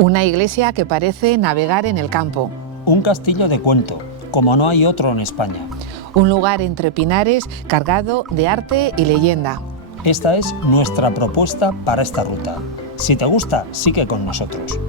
Una iglesia que parece navegar en el campo. Un castillo de cuento, como no hay otro en España. Un lugar entre pinares cargado de arte y leyenda. Esta es nuestra propuesta para esta ruta. Si te gusta, sigue con nosotros.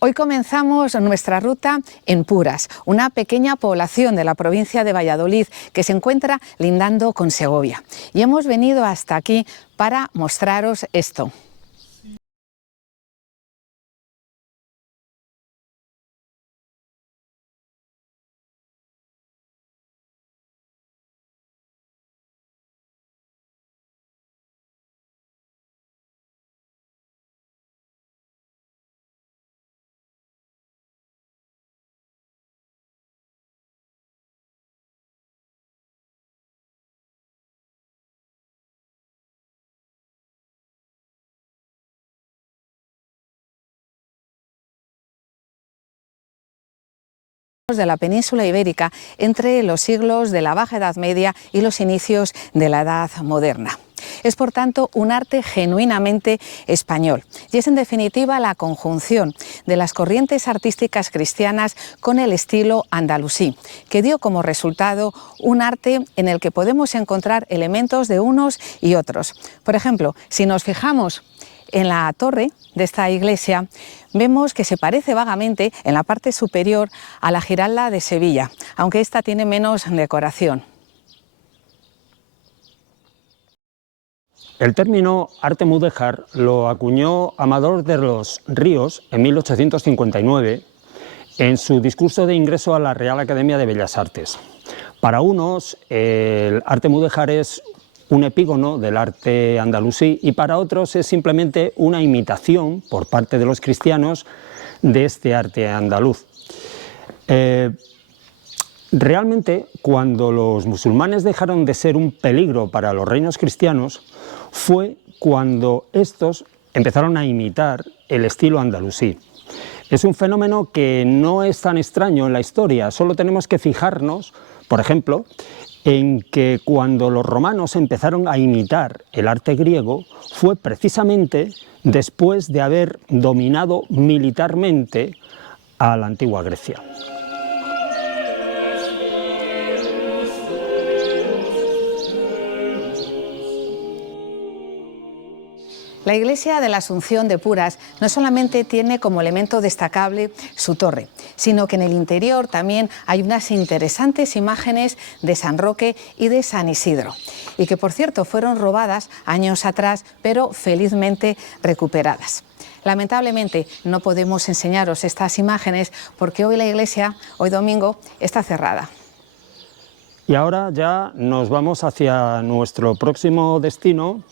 Hoy comenzamos nuestra ruta en Puras, una pequeña población de la provincia de Valladolid que se encuentra lindando con Segovia. Y hemos venido hasta aquí para mostraros esto. De la península ibérica entre los siglos de la Baja Edad Media y los inicios de la Edad Moderna. Es por tanto un arte genuinamente español y es en definitiva la conjunción de las corrientes artísticas cristianas con el estilo andalusí, que dio como resultado un arte en el que podemos encontrar elementos de unos y otros. Por ejemplo, si nos fijamos en la torre de esta iglesia, vemos que se parece vagamente en la parte superior a la Giralda de Sevilla, aunque esta tiene menos decoración. El término arte mudéjar lo acuñó Amador de los Ríos en 1859 en su discurso de ingreso a la Real Academia de Bellas Artes. Para unos, el arte mudéjar es un epígono del arte andalusí y para otros es simplemente una imitación por parte de los cristianos de este arte andaluz. Realmente, cuando los musulmanes dejaron de ser un peligro para los reinos cristianos, fue cuando estos empezaron a imitar el estilo andalusí. Es un fenómeno que no es tan extraño en la historia, solo tenemos que fijarnos, por ejemplo, en que cuando los romanos empezaron a imitar el arte griego fue precisamente después de haber dominado militarmente a la antigua Grecia. La iglesia de la Asunción de Puras no solamente tiene como elemento destacable su torre, sino que en el interior también hay unas interesantes imágenes de San Roque y de San Isidro, y que por cierto fueron robadas años atrás, pero felizmente recuperadas. Lamentablemente no podemos enseñaros estas imágenes porque hoy la iglesia, hoy domingo, está cerrada. Y ahora ya nos vamos hacia nuestro próximo destino,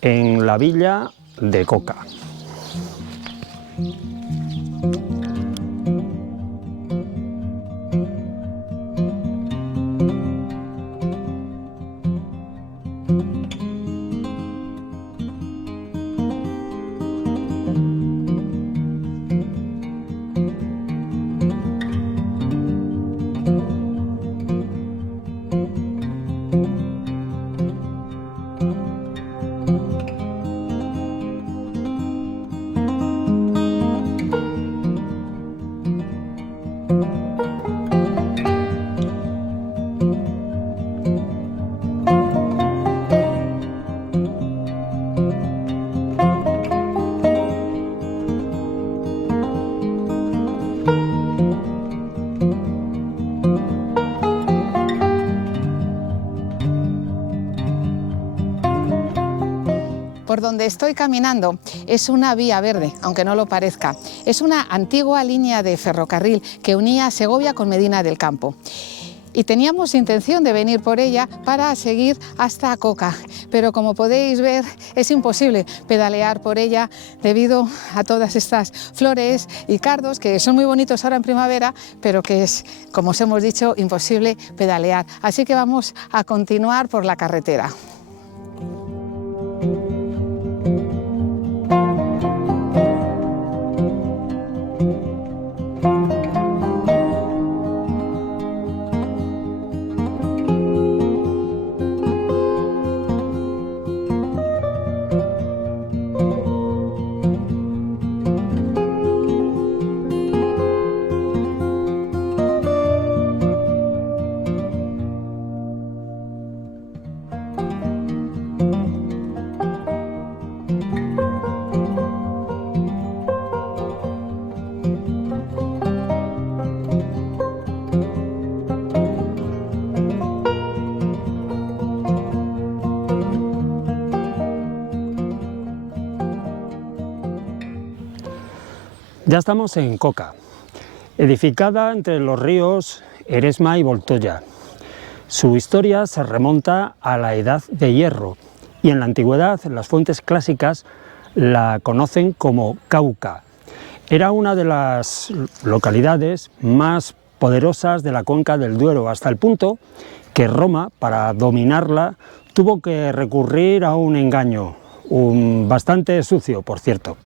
en la villa de Coca. Por donde estoy caminando es una vía verde, aunque no lo parezca. Es una antigua línea de ferrocarril que unía Segovia con Medina del Campo. y teníamos intención de venir por ella para seguir hasta Coca, pero como podéis ver es imposible pedalear por ella debido a todas estas flores y cardos que son muy bonitos ahora en primavera, pero que es, como os hemos dicho, imposible pedalear. Así que vamos a continuar por la carretera. Ya estamos en Coca, edificada entre los ríos Eresma y Voltoya. Su historia se remonta a la Edad de Hierro y en la antigüedad las fuentes clásicas la conocen como Cauca. Era una de las localidades más poderosas de la cuenca del Duero, hasta el punto que Roma, para dominarla, tuvo que recurrir a un engaño, bastante sucio, por cierto.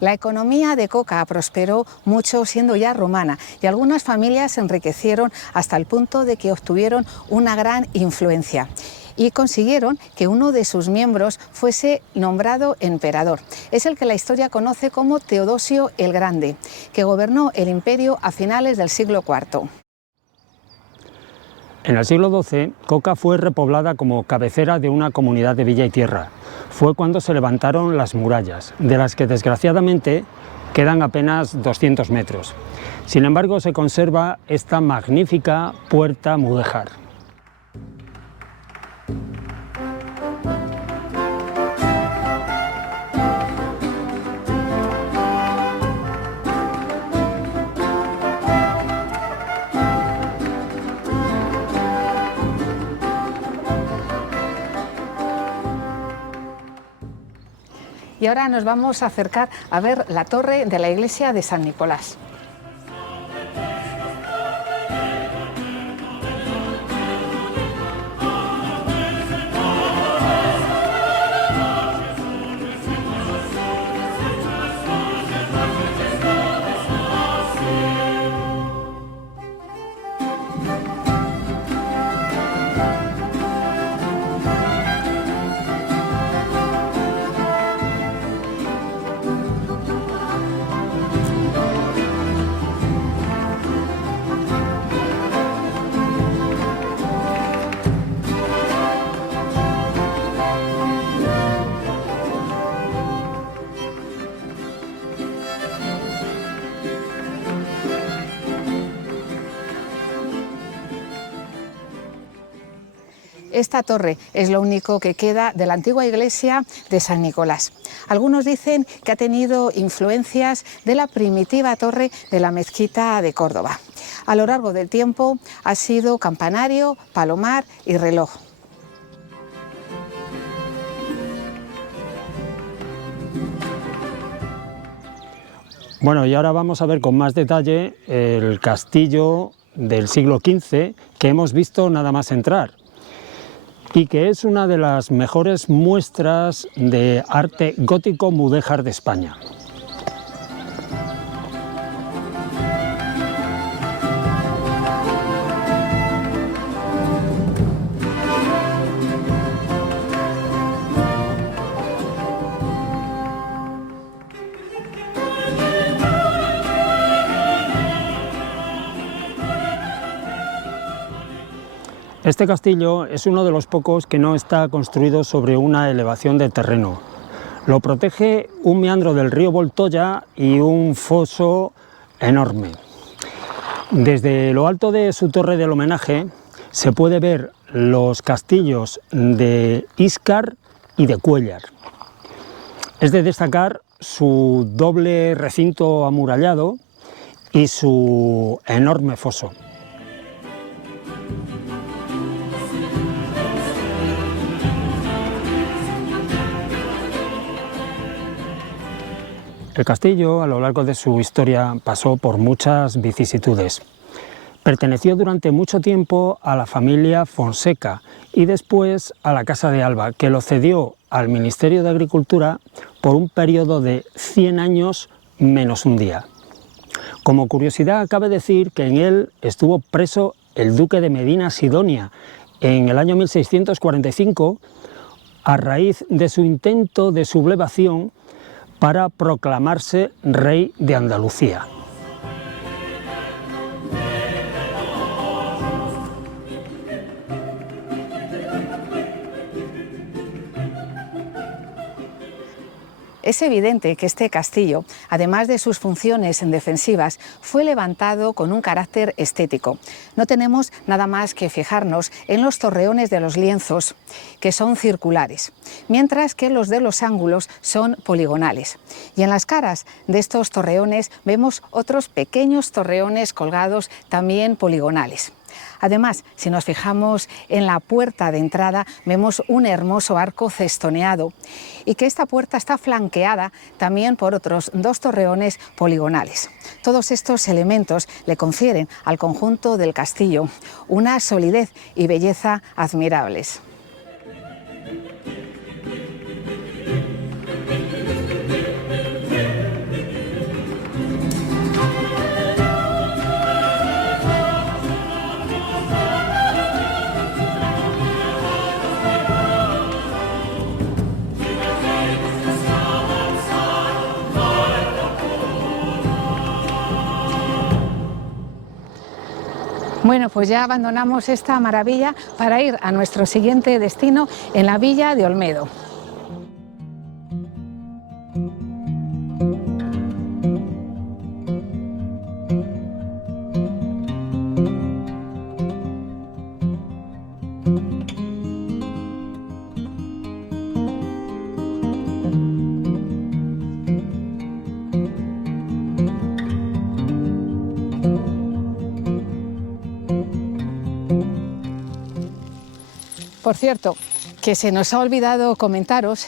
La economía de Coca prosperó mucho siendo ya romana y algunas familias se enriquecieron hasta el punto de que obtuvieron una gran influencia y consiguieron que uno de sus miembros fuese nombrado emperador. Es el que la historia conoce como Teodosio el Grande, que gobernó el imperio a finales del siglo IV. En el siglo XII, Coca fue repoblada como cabecera de una comunidad de villa y tierra. Fue cuando se levantaron las murallas, de las que desgraciadamente quedan apenas 200 metros. Sin embargo, se conserva esta magnífica puerta mudéjar. Y ahora nos vamos a acercar a ver la torre de la iglesia de San Nicolás. Esta torre es lo único que queda de la antigua iglesia de San Nicolás. Algunos dicen que ha tenido influencias de la primitiva torre de la mezquita de Córdoba. A lo largo del tiempo ha sido campanario, palomar y reloj. Bueno, y ahora vamos a ver con más detalle el castillo del siglo XV que hemos visto nada más entrar, y que es una de las mejores muestras de arte gótico mudéjar de España. Este castillo es uno de los pocos que no está construido sobre una elevación de terreno. Lo protege un meandro del río Voltoya y un foso enorme. Desde lo alto de su torre del homenaje se puede ver los castillos de Íscar y de Cuéllar. Es de destacar su doble recinto amurallado y su enorme foso. El castillo, a lo largo de su historia, pasó por muchas vicisitudes. Perteneció durante mucho tiempo a la familia Fonseca y después a la Casa de Alba, que lo cedió al Ministerio de Agricultura por un periodo de 100 años menos un día. Como curiosidad, cabe decir que en él estuvo preso el duque de Medina Sidonia en el año 1645 a raíz de su intento de sublevación para proclamarse rey de Andalucía. Es evidente que este castillo, además de sus funciones defensivas, fue levantado con un carácter estético. No tenemos nada más que fijarnos en los torreones de los lienzos, que son circulares, mientras que los de los ángulos son poligonales. Y en las caras de estos torreones vemos otros pequeños torreones colgados también poligonales. Además, si nos fijamos en la puerta de entrada, vemos un hermoso arco cestoneado y que esta puerta está flanqueada también por otros dos torreones poligonales. Todos estos elementos le confieren al conjunto del castillo una solidez y belleza admirables. Bueno, pues ya abandonamos esta maravilla para ir a nuestro siguiente destino en la villa de Olmedo. Por cierto, que se nos ha olvidado comentaros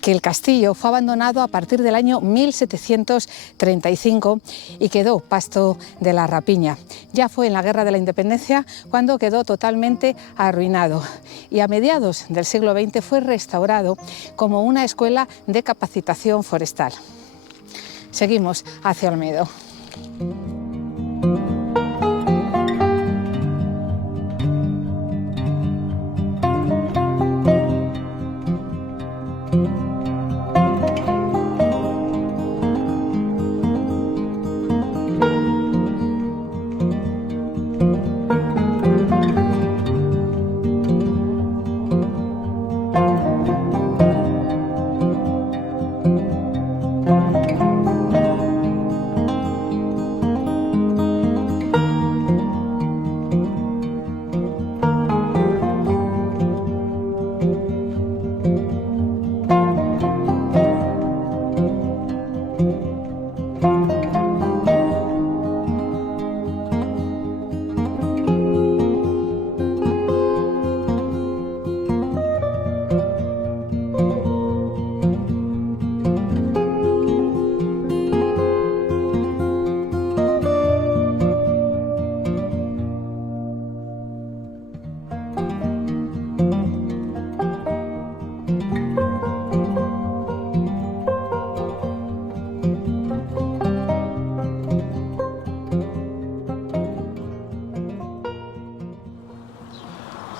que el castillo fue abandonado a partir del año 1735 y quedó pasto de la rapiña. Ya fue en la Guerra de la Independencia cuando quedó totalmente arruinado y a mediados del siglo XX fue restaurado como una escuela de capacitación forestal. Seguimos hacia Olmedo.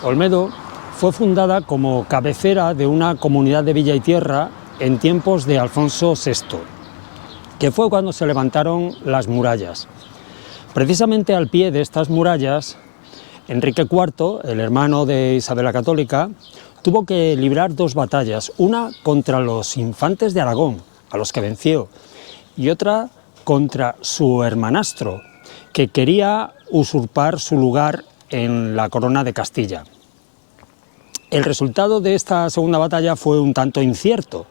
Olmedo fue fundada como cabecera de una comunidad de villa y tierra en tiempos de Alfonso VI, que fue cuando se levantaron las murallas. Precisamente al pie de estas murallas, Enrique IV, el hermano de Isabel la Católica, tuvo que librar dos batallas, una contra los infantes de Aragón, a los que venció, y otra contra su hermanastro, que quería usurpar su lugar en la corona de Castilla. El resultado de esta segunda batalla fue un tanto incierto,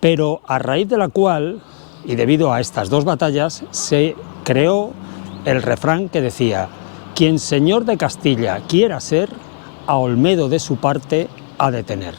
pero a raíz de la cual, y debido a estas dos batallas, se creó el refrán que decía: quien señor de Castilla quiera ser, a Olmedo de su parte ha de tener.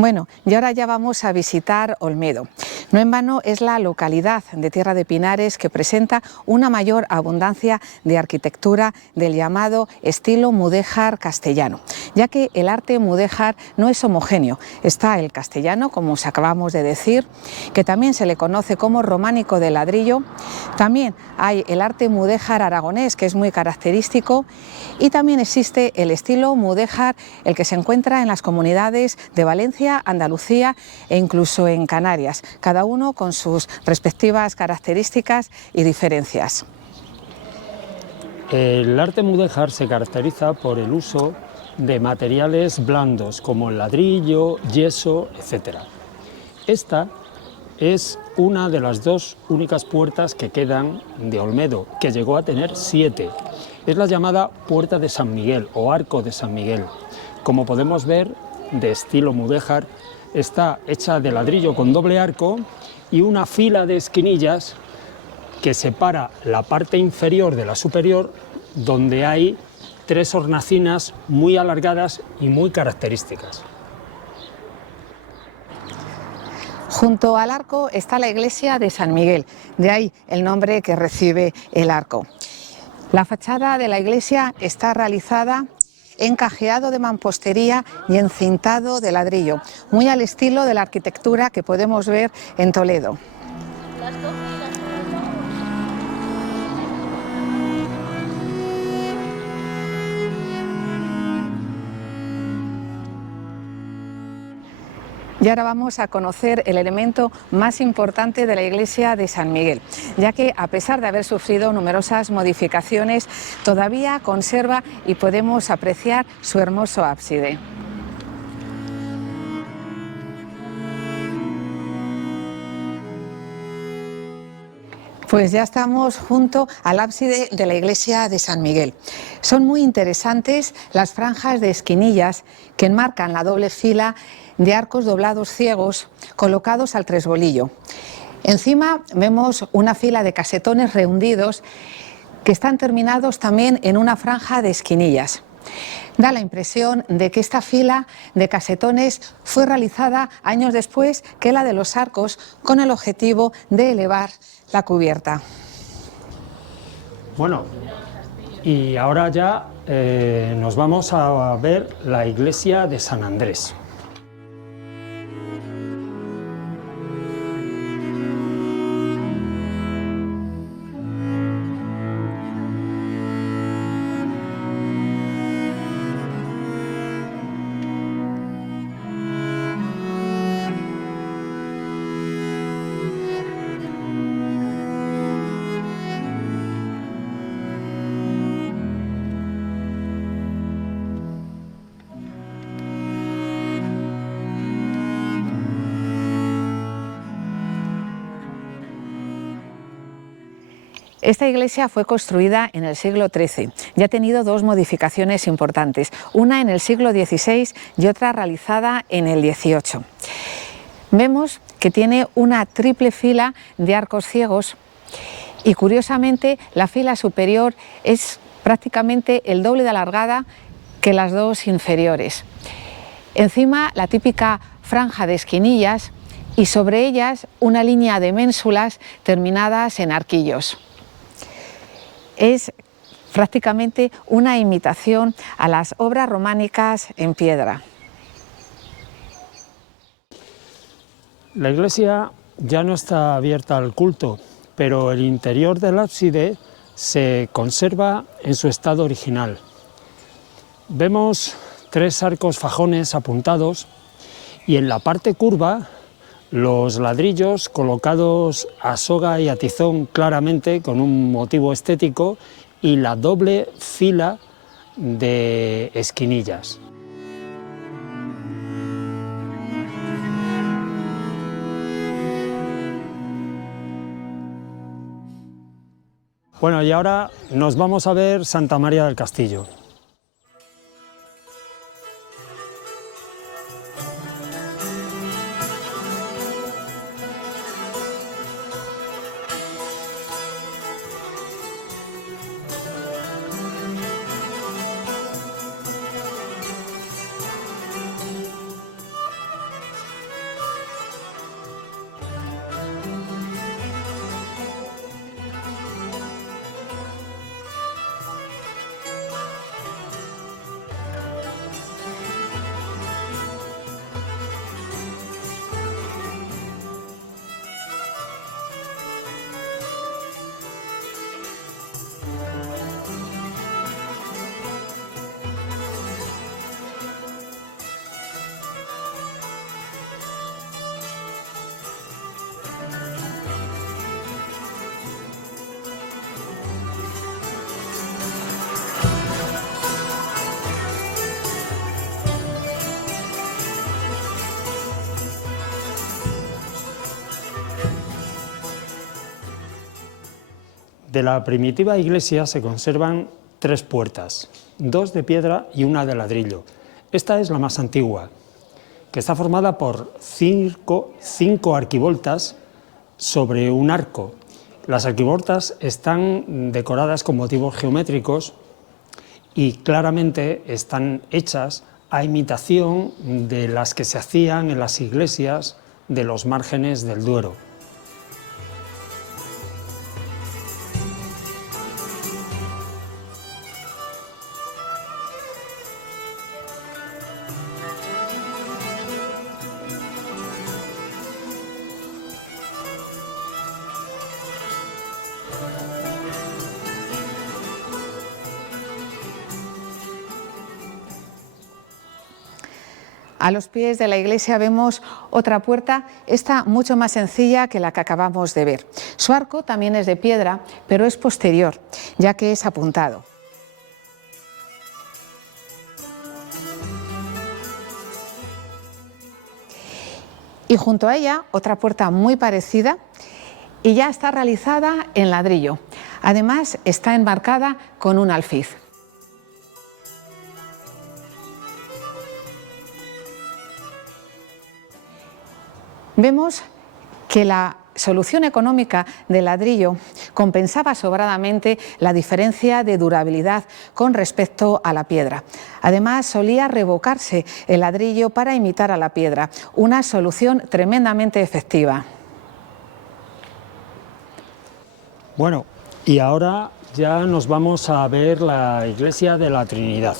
Bueno, y ahora ya vamos a visitar Olmedo. No en vano es la localidad de Tierra de Pinares que presenta una mayor abundancia de arquitectura del llamado estilo mudéjar castellano, ya que el arte mudéjar no es homogéneo. Está el castellano, como os acabamos de decir, que también se le conoce como románico de ladrillo. También hay el arte mudéjar aragonés, que es muy característico, y también existe el estilo mudéjar, el que se encuentra en las comunidades de Valencia, Andalucía e incluso en Canarias, cada uno con sus respectivas características y diferencias. El arte mudéjar se caracteriza por el uso de materiales blandos como el ladrillo, yeso, etc. Esta es una de las dos únicas puertas que quedan de Olmedo, que llegó a tener 7. Es la llamada Puerta de San Miguel o Arco de San Miguel. Como podemos ver, de estilo mudéjar, está hecha de ladrillo con doble arco y una fila de esquinillas que separa la parte inferior de la superior, donde hay 3 hornacinas muy alargadas y muy características. Junto al arco está la iglesia de San Miguel, de ahí el nombre que recibe el arco. La fachada de la iglesia está realizada en cajeado de mampostería y encintado de ladrillo, muy al estilo de la arquitectura que podemos ver en Toledo. Y ahora vamos a conocer el elemento más importante de la iglesia de San Miguel, ya que a pesar de haber sufrido numerosas modificaciones, todavía conserva y podemos apreciar su hermoso ábside. Pues ya estamos junto al ábside de la iglesia de San Miguel. Son muy interesantes las franjas de esquinillas que enmarcan la doble fila de arcos doblados ciegos colocados al tresbolillo. Encima vemos una fila de casetones rehundidos que están terminados también en una franja de esquinillas. Da la impresión de que esta fila de casetones fue realizada años después que la de los arcos, con el objetivo de elevar la cubierta. Bueno, y ahora ya nos vamos a ver la iglesia de San Andrés. Esta iglesia fue construida en el siglo XIII y ha tenido 2 modificaciones importantes, una en el siglo XVI y otra realizada en el XVIII. Vemos que tiene una triple fila de arcos ciegos y curiosamente la fila superior es prácticamente el doble de alargada que las 2 inferiores. Encima la típica franja de esquinillas y sobre ellas una línea de ménsulas terminadas en arquillos. Es prácticamente una imitación a las obras románicas en piedra. La iglesia ya no está abierta al culto, pero el interior del ábside se conserva en su estado original. Vemos 3 arcos fajones apuntados y en la parte curva los ladrillos colocados a soga y a tizón claramente con un motivo estético y la doble fila de esquinillas. Bueno, y ahora nos vamos a ver Santa María del Castillo. de la primitiva iglesia se conservan 3 puertas, 2 de piedra y 1 de ladrillo. Esta es la más antigua, que está formada por 5 arquivoltas sobre un arco. Las arquivoltas están decoradas con motivos geométricos y claramente están hechas a imitación de las que se hacían en las iglesias de los márgenes del Duero. A los pies de la iglesia vemos otra puerta, esta mucho más sencilla que la que acabamos de ver. Su arco también es de piedra, pero es posterior, ya que es apuntado. Y junto a ella, otra puerta muy parecida, y ya está realizada en ladrillo. Además, está enmarcada con un alfiz. Vemos que la solución económica del ladrillo compensaba sobradamente la diferencia de durabilidad con respecto a la piedra. Además, solía revocarse el ladrillo para imitar a la piedra, una solución tremendamente efectiva. Bueno, y ahora ya nos vamos a ver la iglesia de la Trinidad.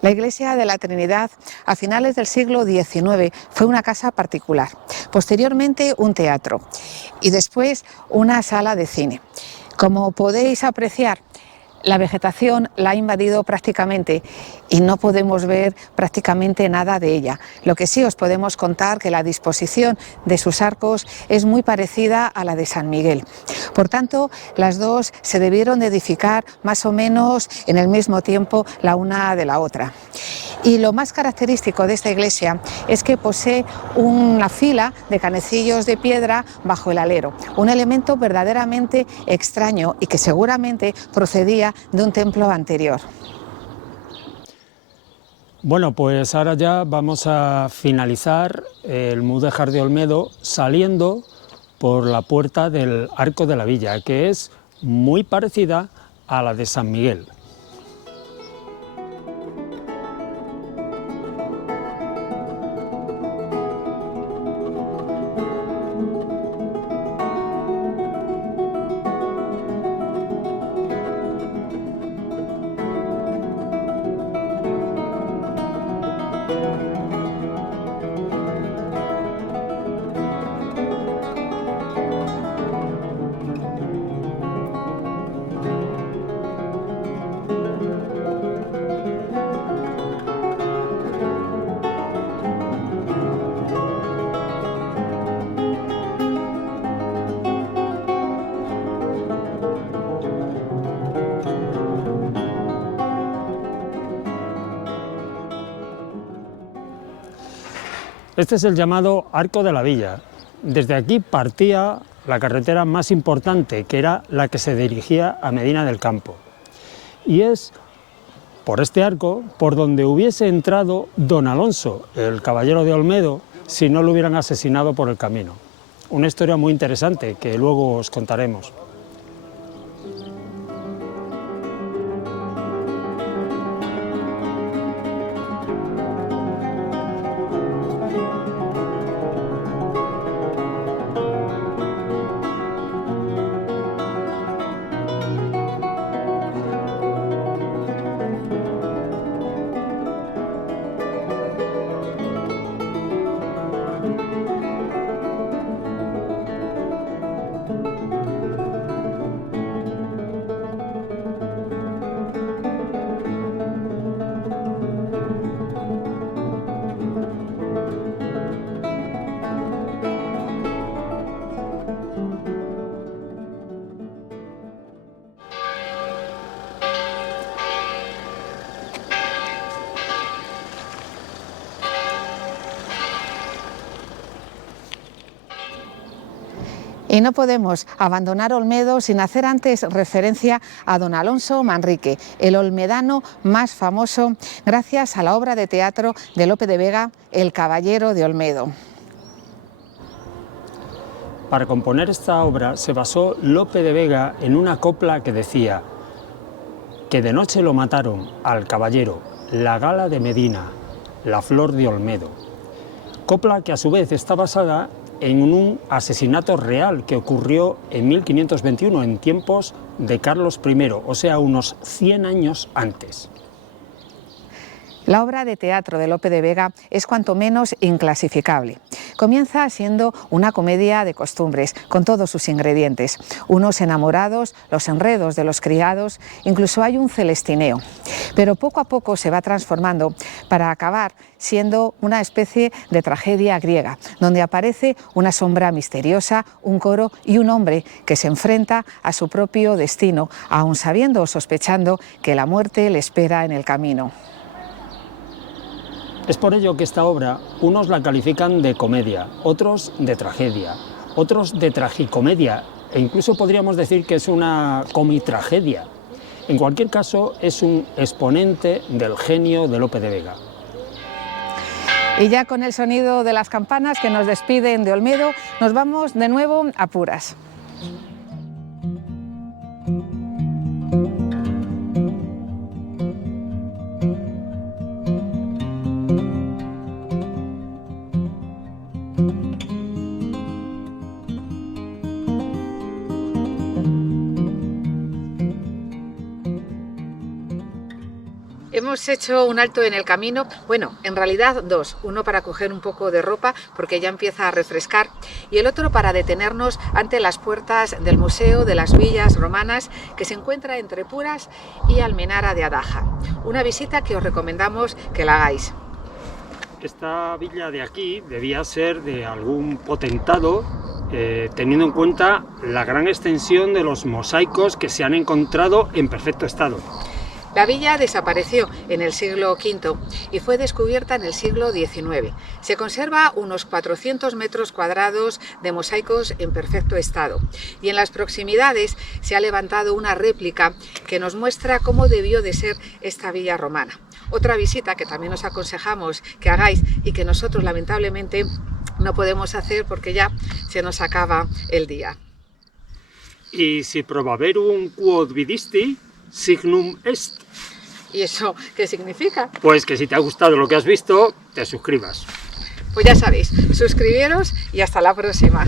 La iglesia de la Trinidad, a finales del siglo XIX, fue una casa particular, posteriormente un teatro y después una sala de cine. Como podéis apreciar, la vegetación la ha invadido prácticamente y no podemos ver prácticamente nada de ella. Lo que sí os podemos contar que la disposición de sus arcos es muy parecida a la de San Miguel. Por tanto, las dos se debieron de edificar más o menos en el mismo tiempo la una de la otra. Y lo más característico de esta iglesia es que posee una fila de canecillos de piedra bajo el alero, un elemento verdaderamente extraño y que seguramente procedía de un templo anterior. Bueno, pues ahora ya vamos a finalizar el Mudéjar de Olmedo saliendo por la puerta del Arco de la Villa, que es muy parecida a la de San Miguel. Este es el llamado Arco de la Villa. Desde aquí partía la carretera más importante, que era la que se dirigía a Medina del Campo. Y es por este arco por donde hubiese entrado don Alonso, el caballero de Olmedo, si no lo hubieran asesinado por el camino. Una historia muy interesante que luego os contaremos. Y no podemos abandonar Olmedo sin hacer antes referencia a don Alonso Manrique, el olmedano más famoso gracias a la obra de teatro de Lope de Vega, El caballero de Olmedo. Para componer esta obra se basó Lope de Vega en una copla que decía: que de noche lo mataron al caballero, la gala de Medina, la flor de Olmedo. Copla que a su vez está basada en un asesinato real que ocurrió en 1521, en tiempos de Carlos I, o sea, unos 100 años antes. La obra de teatro de Lope de Vega es cuanto menos inclasificable. Comienza siendo una comedia de costumbres, con todos sus ingredientes. Unos enamorados, los enredos de los criados, incluso hay un celestineo. Pero poco a poco se va transformando para acabar siendo una especie de tragedia griega, donde aparece una sombra misteriosa, un coro y un hombre que se enfrenta a su propio destino, aun sabiendo o sospechando que la muerte le espera en el camino. Es por ello que esta obra, unos la califican de comedia, otros de tragedia, otros de tragicomedia, e incluso podríamos decir que es una comitragedia. En cualquier caso, es un exponente del genio de Lope de Vega. Y ya con el sonido de las campanas que nos despiden de Olmedo, nos vamos de nuevo a Puras. Hemos hecho un alto en el camino, bueno, en realidad dos, uno para coger un poco de ropa porque ya empieza a refrescar y el otro para detenernos ante las puertas del Museo de las Villas Romanas que se encuentra entre Puras y Almenara de Adaja. Una visita que os recomendamos que la hagáis. Esta villa de aquí debía ser de algún potentado, teniendo en cuenta la gran extensión de los mosaicos que se han encontrado en perfecto estado. La villa desapareció en el siglo V y fue descubierta en el siglo XIX. Se conserva unos 400 metros cuadrados de mosaicos en perfecto estado. Y en las proximidades se ha levantado una réplica que nos muestra cómo debió de ser esta villa romana. Otra visita que también os aconsejamos que hagáis y que nosotros lamentablemente no podemos hacer porque ya se nos acaba el día. Y si probaverum quod vidisti, signum est. ¿Y eso qué significa? Pues que si te ha gustado lo que has visto, te suscribas. Pues ya sabéis, suscribiros y hasta la próxima.